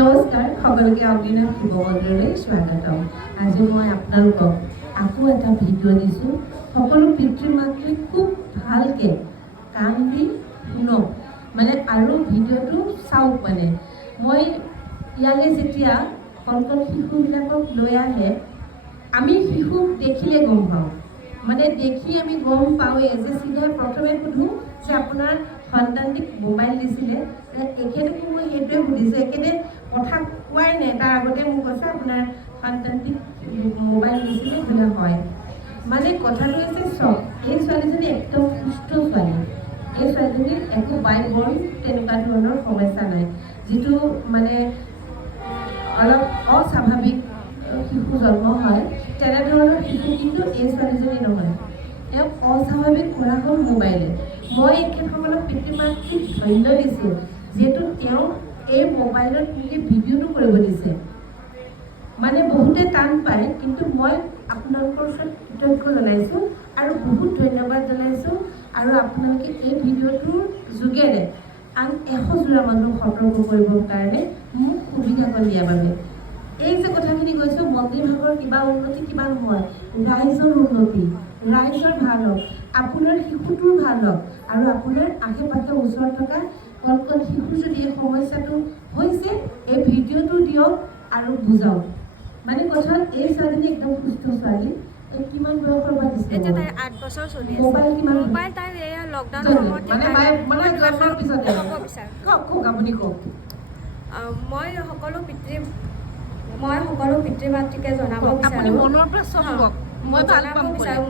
নমস্কাৰ সকলোকে অগ্নিনাথ শিৱমন্দিৰলৈ স্বাগতম। আজি মই আপোনালোকক আকৌ এটা ভিডিঅ' দিছোঁ। সকলো পিতৃ মাতৃক খুব ভালকৈ কাণ দি শুনক আৰু ভিডিঅ'টো চাওক। মই ইয়ালৈ যেতিয়া কণ শিশুবিলাকক লৈ আহে, আমি শিশুক দেখিলে গম পাওঁ, দেখি আমি গম পাওঁৱেই যে চিধাই প্ৰথমে সুধোঁ যে আপোনাৰ সন্তানটিক মোবাইল দিছিলে। এখেতকো মই সেইটোৱে সুধিছোঁ, এখেতে কথা কোৱাই নাই, তাৰ আগতে মোক কৈছে আপোনাৰ সন্তানটিক মোবাইল দিছিলে বোলে হয়। কথাটো হৈছে চব, এই ছোৱালীজনী একদম সুস্থ ছোৱালী। এই ছোৱালীজনীৰ একো বাই বৰ্ণ তেনেকুৱা ধৰণৰ সমস্যা নাই। যিটো অলপ অস্বাভাৱিক শিশু জন্ম হয়, তেনেধৰণৰ শিশু কিন্তু এই ছোৱালীজনী নহয়। তেওঁক অস্বাভাৱিক কৰা হ'ল মোবাইলে। মই এখেতসকলক পিতৃ মাতৃক ধন্য দিছোঁ, যিহেতু তেওঁ এই মোবাইলত ভিডিঅ'টো কৰিব দিছে। বহুতে টান পায়, কিন্তু মই আপোনালোকৰ ওচৰত কৃতজ্ঞ জনাইছোঁ আৰু বহুত ধন্যবাদ জনাইছোঁ। আৰু আপোনালোকে এই ভিডিঅ'টোৰ যোগেৰে আন 100 মানুহক সতৰ্ক কৰিবৰ কাৰণে মোক সুবিধাকণ দিয়াৰ বাবে। এই যে কথাখিনি কৈছোঁ, মন্দিৰ ভাগৰ কিবা উন্নতি কিবা নহয়, ৰাইজৰ উন্নতি, ৰাইজৰ ভাল হওক, আপোনাৰ শিশুটোৰ ভাল হওক, আৰু আপোনাৰ আশে পাশে ওচৰত থকা কণ শিশু যদি এই সমস্যাটো হৈছে, এই ভিডিঅ'টো দিয়ক আৰু বুজাওক। কথা এই ছোৱালীজনী একদম সুস্থ ছোৱালী। এই কিমান বয়সৰ পৰা দিছে? এতিয়া তাই 8 বছৰ চলি আছে। মোবাইল কিমান? মোবাইল তাই এয়া লকডাউনৰ সময়তে জন্মৰ পিছতে ক'ব বিচাৰোঁ। কওক আপুনি কওক। মই সকলো পিতৃ মাতৃকে জনাব বিচাৰোঁ,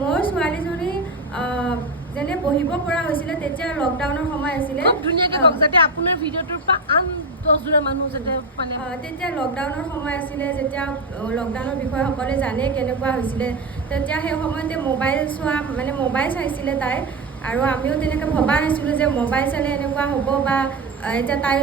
মোৰ ছোৱালীজনী যেনে পঢ়িব পৰা হৈছিলে তেতিয়া লকডাউনৰ সময় আছিলে। যাতে আপোনাৰ ভিডিঅ'টোৰ পৰা আন 10 মানুহ যাতে তেতিয়া লকডাউনৰ সময় আছিলে, যেতিয়া লকডাউনৰ বিষয়ে সকলোৱে জানে কেনেকুৱা হৈছিলে। তেতিয়া সেই সময়তে মোবাইল চোৱা মোবাইল চাইছিলে তাই, আৰু আমিও তেনেকৈ ভবা নাছিলোঁ যে মোবাইল চালে এনেকুৱা হ'ব, বা এতিয়া তাইৰ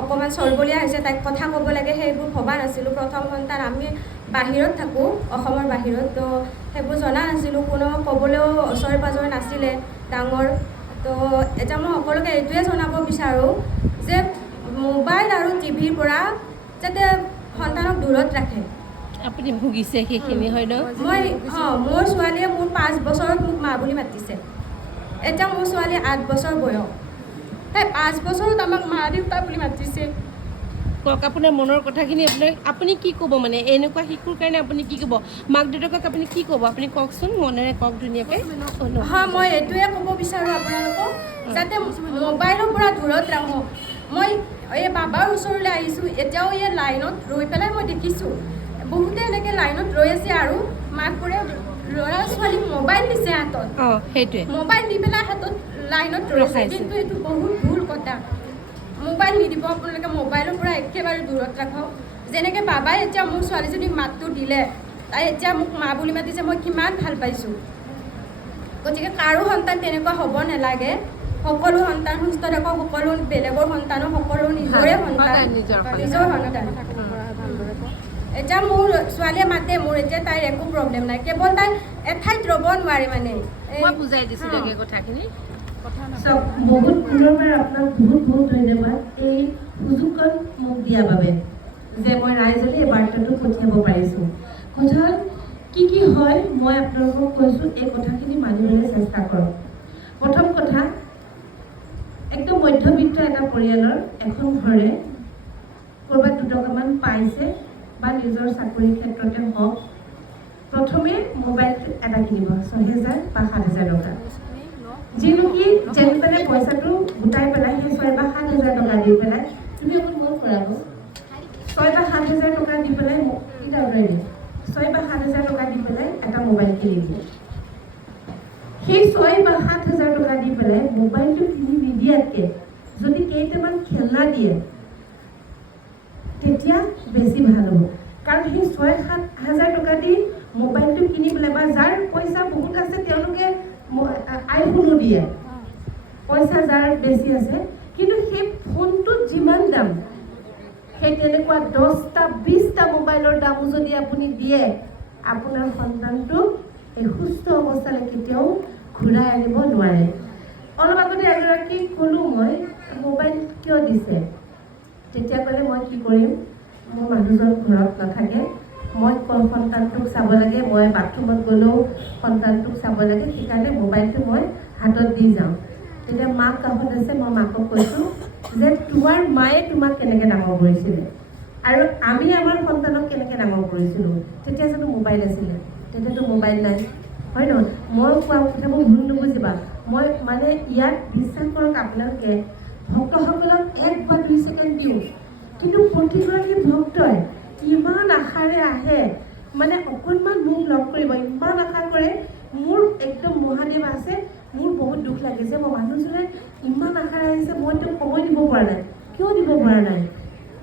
অকণমান চলবলীয়া হৈছে, তাইক কথা ক'ব লাগে, সেইবোৰ ভবা নাছিলোঁ। প্ৰথম সন্তান, আমি বাহিৰত থাকোঁ, অসমৰ বাহিৰত, তো সেইবোৰ জনা নাছিলোঁ, কোনো ক'বলৈও ওচৰে পাঁজৰে নাছিলে ডাঙৰ। তো এতিয়া মই সকলোকে এইটোৱে জনাব বিচাৰোঁ যে মোবাইল আৰু টিভিৰ পৰা যাতে সন্তানক দূৰত ৰাখে। আপুনি ভুগিছে সেইখিনি হয় ন? মোৰ ছোৱালীয়ে মোৰ 5 বছৰত মোক মা বুলি মাতিছে। এতিয়া মোৰ ছোৱালী 8 বছৰ বয়স, তাই 5 বছৰত আমাক মা দেউতা বুলি মাতিছে। কওক আপোনাৰ মনৰ কথাখিনি, আপুনি কি ক'ব? এনেকুৱা শিশুৰ কাৰণে আপুনি কি ক'ব? মাক দেউতাকক আপুনি কি ক'ব? আপুনি কওকচোন, মনেৰে কওক ধুনীয়াকৈ। মই এইটোৱে ক'ব বিচাৰোঁ আপোনালোকক, যাতে মোবাইলৰ পৰা দূৰত ৰাখক। মই এই বাবাৰ ওচৰলৈ আহিছোঁ, এতিয়াও এই লাইনত ৰৈ পেলাই মই দেখিছোঁ বহুতে এনেকৈ লাইনত ৰৈ আছে, আৰু মাকবোৰে ল'ৰা ছোৱালীক মোবাইল দিছে হাতত। সেইটোৱে মোবাইল দি পেলাই হাতত লাইনত ৰৈছে, কিন্তু এইটো বহুত ভুল কথা। মোবাইল নিদিব আপোনালোকে, মোবাইলৰ পৰা একেবাৰে দূৰত ৰাখক। যেনেকৈ বাবাই এতিয়া মোৰ ছোৱালীজনীক মাতটো দিলে, তাই এতিয়া মোক মা বুলি মাতিছে, মই কিমান ভাল পাইছোঁ। গতিকে কাৰো সন্তান তেনেকুৱা হ'ব নালাগে। সকলো সন্তান সুস্থ থাকক, সকলো বেলেগৰ সন্তানো সকলো নিজৰে সন্তান, নিজৰ সন্তান। এতিয়া মোৰ ছোৱালীয়ে মাতে, মোৰ এতিয়া তাইৰ একো প্ৰব্লেম নাই, কেৱল তাই এঠাইত ৰ'ব নোৱাৰে। মই বুজাই দিছোঁ এই কথাখিনি। বহুত পুনৰ পৰা আপোনাক বহুত ধন্যবাদ এই সুযোগকণ মোক দিয়াৰ বাবে, যে মই ৰাইজলৈ এই বাৰ্তাটো পঠিয়াব পাৰিছোঁ। কথা কি হয়, মই আপোনালোকক কৈছোঁ, এই কথাখিনি মানিবলৈ চেষ্টা কৰক। প্ৰথম কথা, একদম মধ্যবিত্ত এটা পৰিয়ালৰ এখন ঘৰে ক'ৰবাত 2 টকামান পাইছে, বা নিজৰ চাকৰিৰ ক্ষেত্ৰতে হওক, প্ৰথমে মোবাইল এটা কিনিব 6,000 বা 7,000 টকা। যিনোকি যেনে পইচাটো গোটাই পেলাই সেই 6 বা 7,000 টকা দি পেলাই, তুমি অকণ মন কৰাব, 6 বা 7,000 টকা দি পেলাই 6 বা 7,000 টকা দি পেলাই এটা মোবাইল কিনিব। সেই 6 বা 7,000 টকা দি পেলাই মোবাইলটো কিনি নিদিয়াতকৈ যদি কেইটামান খেলনা দিয়ে, তেতিয়া বেছি ভাল হ'ব। কাৰণ সেই 6-7,000 টকা দি মোবাইলটো কিনি পেলাই, বা যাৰ পইচা বহুত আছে তেওঁলোকে আইফোনো দিয়ে, পইচা যাৰ বেছি আছে, কিন্তু সেই ফোনটোত যিমান দাম, সেই তেনেকুৱা 10টা 20টা মোবাইলৰ দামো যদি আপুনি দিয়ে, আপোনাৰ সন্তানটোক এই সুস্থ অৱস্থালৈ কেতিয়াও ঘূৰাই আনিব নোৱাৰে। অলপ আগতে এগৰাকীক ক'লোঁ মই, মোবাইল কিয় দিছে? তেতিয়া ক'লে মই কি কৰিম, মোৰ মানুহজন ঘৰত নাথাকে, মই সন্তানটোক চাব লাগে, মই বাথৰুমত গ'লেও সন্তানটোক চাব লাগে, সেইকাৰণে মোবাইলটো মই হাতত দি যাওঁ। তেতিয়া মাক কাষত আছে, মই মাকক কৈছোঁ যে তোমাৰ মায়ে তোমাক কেনেকৈ ডাঙৰ কৰিছিলে আৰু আমি আমাৰ সন্তানক কেনেকৈ ডাঙৰ কৰিছিলোঁ। তেতিয়া জানো মোবাইল আছিলে? তেতিয়াতো মোবাইল নাই, হয় নহয়? মই কোৱা কথাবোৰ ভুল নুবুজিবা। মই মানে ইয়াত বিশ্বাস কৰক আপোনালোকে ভক্তসকলক 1 বা 2 ছেকেণ্ড দিওঁ, কিন্তু প্ৰতিগৰাকী ভক্তই ইমান আশাৰে আহে, মানে অকণমান মোক লগ কৰিব, ইমান আশা কৰে। মোৰ একদম মহাদেৱ আছে, মোৰ বহুত দুখ লাগিছে, মই মানুহজনে ইমান আশাৰে আহিছে, মই তেওঁক সময় দিব পৰা নাই। কিয় দিব পৰা নাই?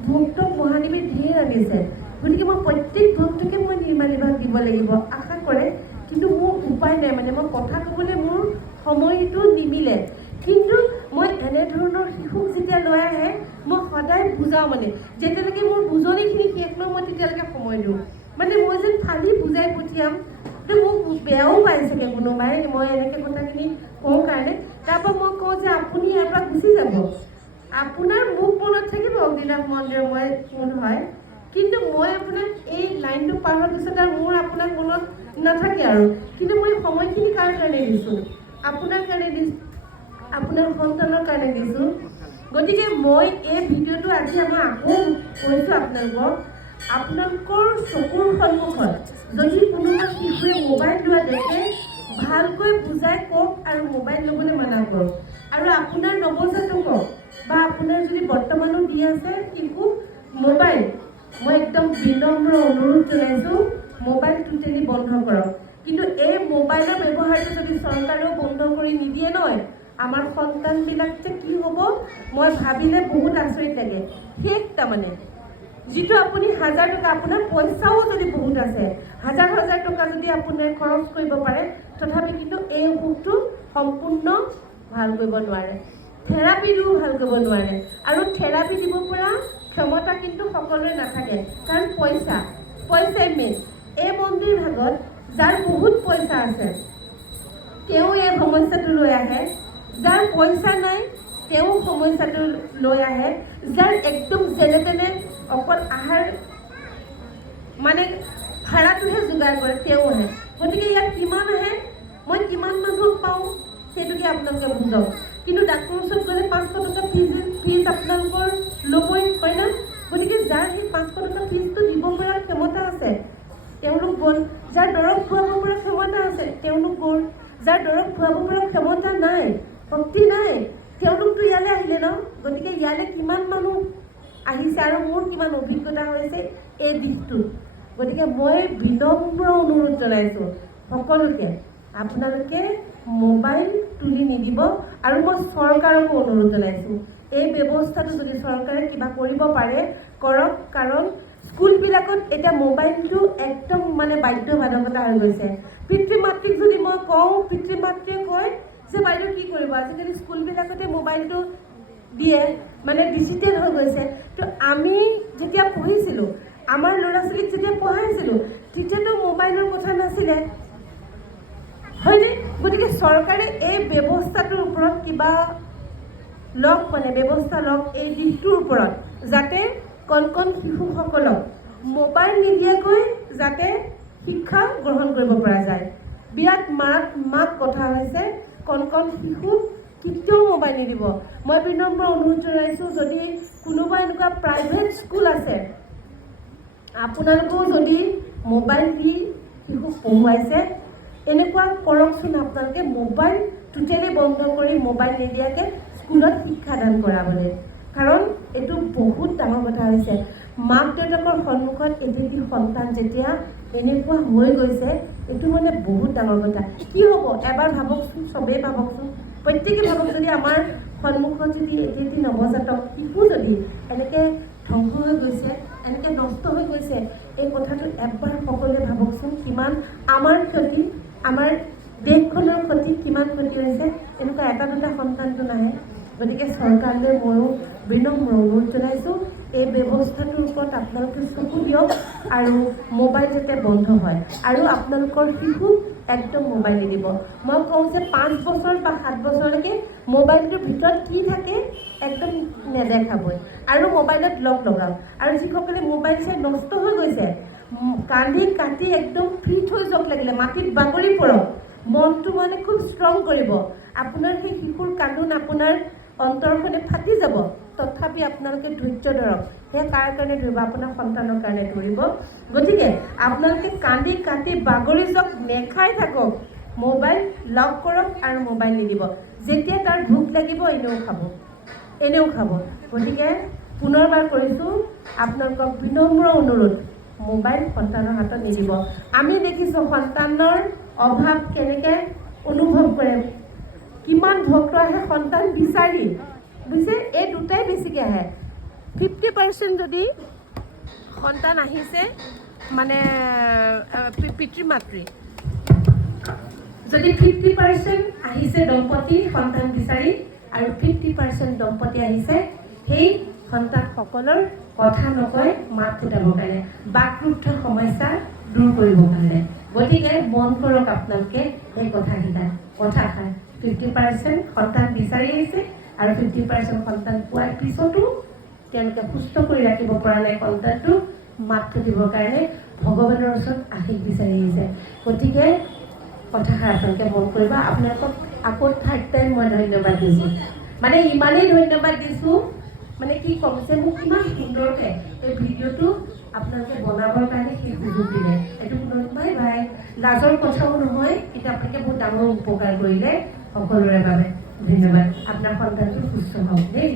ভক্তক মহাদেৱে ধেৰ আনিছে, গতিকে মই প্ৰত্যেক ভক্তকে মই নিৰ্মালিভাগ দিব লাগিব আশা কৰে, কিন্তু মোৰ উপায় নাই, মানে মই কথা ক'বলৈ মোৰ সময়টো নিমিলে। কিন্তু মই এনেধৰণৰ শিশুক যেতিয়া লৈ আহে, মই সদায় বুজাওঁ, মানে যেতিয়ালৈকে মোৰ বুজনিখিনি শেষ নহয় মই তেতিয়ালৈকে সময় দিওঁ। মানে মই যেন খালি বুজাই পঠিয়াম, মোক বেয়াও পাই চাগে কোনোবাই, মই এনেকৈ কথাখিনি কওঁ কাৰণে। তাৰপৰা মই কওঁ যে আপুনি ইয়াৰ পৰা গুচি যাব, আপোনাৰ মোক মনত থাকিব অগ্নিনাভ মন্দিৰ মই কোন হয়, কিন্তু মই আপোনাক এই লাইনটো পাৰ হোৱাৰ পিছত আৰু মোৰ আপোনাক মনত নাথাকে আৰু। কিন্তু মই সময়খিনি কাৰ কাৰণে দিছোঁ? আপোনাৰ কাৰণে দিছোঁ, আপোনাৰ সন্তানৰ কাৰণে দিছোঁ। গতিকে মই এই ভিডিঅ'টো আজি মই আকৌ কৈছোঁ আপোনালোকৰ চকুৰ সন্মুখত যদি কোনোবা শিশুৱে মোবাইল লোৱা দেখে, ভালকৈ বুজাই কওক আৰু মোবাইল ল'বলৈ মানা কৰক। আৰু আপোনাৰ নৱজাতকক বা আপোনাৰ যদি বৰ্তমানো দি আছে শিশুক মোবাইল, মই একদম বিনম্ৰ অনুৰোধ জনাইছোঁ, মোবাইল টোটেলি বন্ধ কৰক। কিন্তু এই মোবাইলৰ ব্যৱহাৰটো যদি চৰকাৰেও বন্ধ কৰি নিদিয়ে নহয়, আমাৰ সন্তানবিলাক যে কি হ'ব মই ভাবিলে বহুত আচৰিত লাগে। শেষ তাৰমানে যিটো আপুনি 1000 টকা, আপোনাৰ পইচাও যদি বহুত আছে, 1000 টকা যদি আপোনাৰ খৰচ কৰিব পাৰে, তথাপি কিন্তু এই অসুখটো সম্পূৰ্ণ ভাল কৰিব নোৱাৰে, থেৰাপি দিও ভাল কৰিব নোৱাৰে। আৰু থেৰাপি দিব পৰা ক্ষমতা কিন্তু সকলোৰে নাথাকে, কাৰণ পইচাই মেইন। এই মন্দিৰ ভাগত যাৰ বহুত পইচা আছে তেওঁ এই সমস্যাটো লৈ আহে, যাৰ পইচা নাই তেওঁ সমস্যাটো লৈ আহে, যাৰ একদম যেনে তেনে অকল আহাৰ মানে ভাড়াটোহে যোগাৰ কৰে তেওঁ আহে। গতিকে ইয়াত কিমান আহে, মই কিমান মানুহক পাওঁ সেইটোকে আপোনালোকে বুজক। কিন্তু ডাক্তৰৰ ওচৰত গ'লে 500 টকা ফিজ আপোনালোকৰ ল'বই, হয় না? গতিকে যাৰ সেই 500 টকা ফিজটো দিব পৰা ক্ষমতা আছে তেওঁলোক গ'ল, যাৰ দৰৱ খুৱাব পৰা ক্ষমতা আছে তেওঁলোক গ'ল, যাৰ দৰৱ খুৱাব পৰা ক্ষমতা নাই, শক্তি নাই, তেওঁলোকতো ইয়ালৈ আহিলে ন। গতিকে ইয়ালৈ কিমান মানুহ আহিছে আৰু মোৰ কিমান অভিজ্ঞতা হৈছে এই দিশটোত। গতিকে মই বিনম্ৰ অনুৰোধ জনাইছোঁ সকলোকে, আপোনালোকে মোবাইল তুলি নিদিব। আৰু মই চৰকাৰকো অনুৰোধ জনাইছোঁ, এই ব্যৱস্থাটো যদি চৰকাৰে কিবা কৰিব পাৰে কৰক, কাৰণ স্কুলবিলাকত এতিয়া মোবাইলটো একদম মানে বাধ্যবাধকতা হৈ গৈছে। পিতৃ মাতৃক যদি মই কওঁ, পিতৃ মাতৃয়ে কয় যে বাইদেউ কি কৰিব, আজিকালি স্কুলবিলাকতে মোবাইলটো দিয়ে, মানে ডিজিটেল হৈ গৈছে। তো আমি যেতিয়া পঢ়িছিলোঁ, আমাৰ ল'ৰা ছোৱালীক যেতিয়া পঢ়াইছিলোঁ, তেতিয়াতো মোবাইলৰ কথা নাছিলে, হয়নে? গতিকে চৰকাৰে এই ব্যৱস্থাটোৰ ওপৰত কিবা লওক, মানে ব্যৱস্থা লওক এই দিশটোৰ ওপৰত, যাতে কণ শিশুসকলক মোবাইল নিদিয়াকৈ যাতে শিক্ষা গ্ৰহণ কৰিব পৰা যায়। বিৰাট মাক কথা হৈছে, কণ শিশুক কেতিয়াও মোবাইল নিদিব। মই বিনম্ৰ অনুৰোধ জনাইছোঁ, যদি কোনোবা এনেকুৱা প্ৰাইভেট স্কুল আছে, আপোনালোকেও যদি মোবাইল দি শিশুক পঢ়ুৱাইছে, এনেকুৱা কৰকচোন আপোনালোকে, মোবাইল টোটেলি বন্ধ কৰি মোবাইল নিদিয়াকৈ স্কুলত শিক্ষাদান কৰাবলৈ। কাৰণ এইটো বহুত ডাঙৰ কথা হৈছে। মাক দেউতাকৰ সন্মুখত এটি সন্তান যেতিয়া এনেকুৱা হৈ গৈছে, এইটো মানে বহুত ডাঙৰ কথা। কি হ'ব এবাৰ ভাবকচোন, চবেই ভাবকচোন, প্ৰত্যেকে ভাবক, যদি আমাৰ সন্মুখত যদি এটি নৱজাতক শিশু যদি এনেকৈ ধ্বংস হৈ গৈছে, এনেকৈ নষ্ট হৈ গৈছে, এই কথাটো এবাৰ সকলোৱে ভাবকচোন, কিমান আমাৰ ক্ষতি, আমাৰ দেশখনৰ ক্ষতি, কিমান ক্ষতি হৈছে। এনেকুৱা এটা দুটা সন্তানটো নাহে। গতিকে চৰকাৰলৈ ময়ো বিনম্ৰ অনুৰোধ জনাইছোঁ, এই ব্যৱস্থাটোৰ ওপৰত আপোনালোকে চকু দিয়ক আৰু মোবাইল যাতে বন্ধ হয়, আৰু আপোনালোকৰ শিশুক একদম মোবাইল নিদিব। মই কওঁ যে 5 বছৰ বা 7 বছৰলৈকে মোবাইলটোৰ ভিতৰত কি থাকে একদম নেদেখাবই আৰু মোবাইলত লগ লগাওক আৰু যিসকলে মোবাইল চাই নষ্ট হৈ গৈছে কান্দি কাটি একদম ফিট হৈ যাওক লাগিলে মাটিত বাগৰি পৰক মনটো মানে খুব ষ্ট্ৰং কৰিব আপোনাৰ সেই শিশুৰ কান্দোন আপোনাৰ অন্তৰখনে ফাটি যাব তথাপি আপোনালোকে ধৈৰ্য ধৰক সেই কাৰ কাৰণে ধৰিব আপোনাৰ সন্তানৰ কাৰণে ধৰিব গতিকে আপোনালোকে কান্দি কাটি বাগৰি যাওক নেখাই থাকক মোবাইল লক কৰক আৰু মোবাইল নিদিব যেতিয়া তাৰ ভোক লাগিব এনেও খাব গতিকে পুনৰবাৰ কৰিছোঁ আপোনালোকক বিনম্ৰ অনুৰোধ মোবাইল সন্তানৰ হাতত নিদিব আমি দেখিছোঁ সন্তানৰ অভাৱ কেনেকৈ অনুভৱ কৰে কিমান ভক্ত আহে সন্তান বিচাৰি বুজিছে এই দুটাই বেছিকৈ আহে 50% যদি সন্তান আহিছে মানে পিতৃ মাতৃ যদি 50% আহিছে দম্পতী সন্তান বিচাৰি আৰু 50% দম্পতী আহিছে সেই সন্তানসকলৰ কথা নকয় মাত ফুটাবৰ কাৰণে বাকৰুদ্ধ সমস্যা দূৰ কৰিবৰ কাৰণে গতিকে মন কৰক আপোনালোকে সেই কথাকেইটা কথাষাৰ 50% সন্তান বিচাৰি আহিছে আৰু 50% সন্তান পোৱাৰ পিছতো তেওঁলোকে সুস্থ কৰি ৰাখিব পৰা নাই সন্তানটো মাত ফুটিবৰ কাৰণে ভগৱানৰ ওচৰত আশীষ বিচাৰি আহিছে গতিকে কথাষাৰ আপোনালোকে মন কৰিব আপোনালোকক আকৌ থাৰ্ড টাইম মই ধন্যবাদ দিছোঁ মানে ইমানেই ধন্যবাদ দিছোঁ মানে কি ক'ম যে মোক কিমান সুন্দৰকৈ এই ভিডিঅ'টো আপোনালোকে বনাবৰ কাৰণে সেই সুযোগ দিলে এইটো বাই বাই লাজৰ কথাও নহয় কিন্তু আপোনালোকে বহুত ডাঙৰ উপকাৰ কৰিলে সকলোৰে বাবে ধন্যবাদ আপোনাৰ সন্তানটো সুস্থ হওক দেই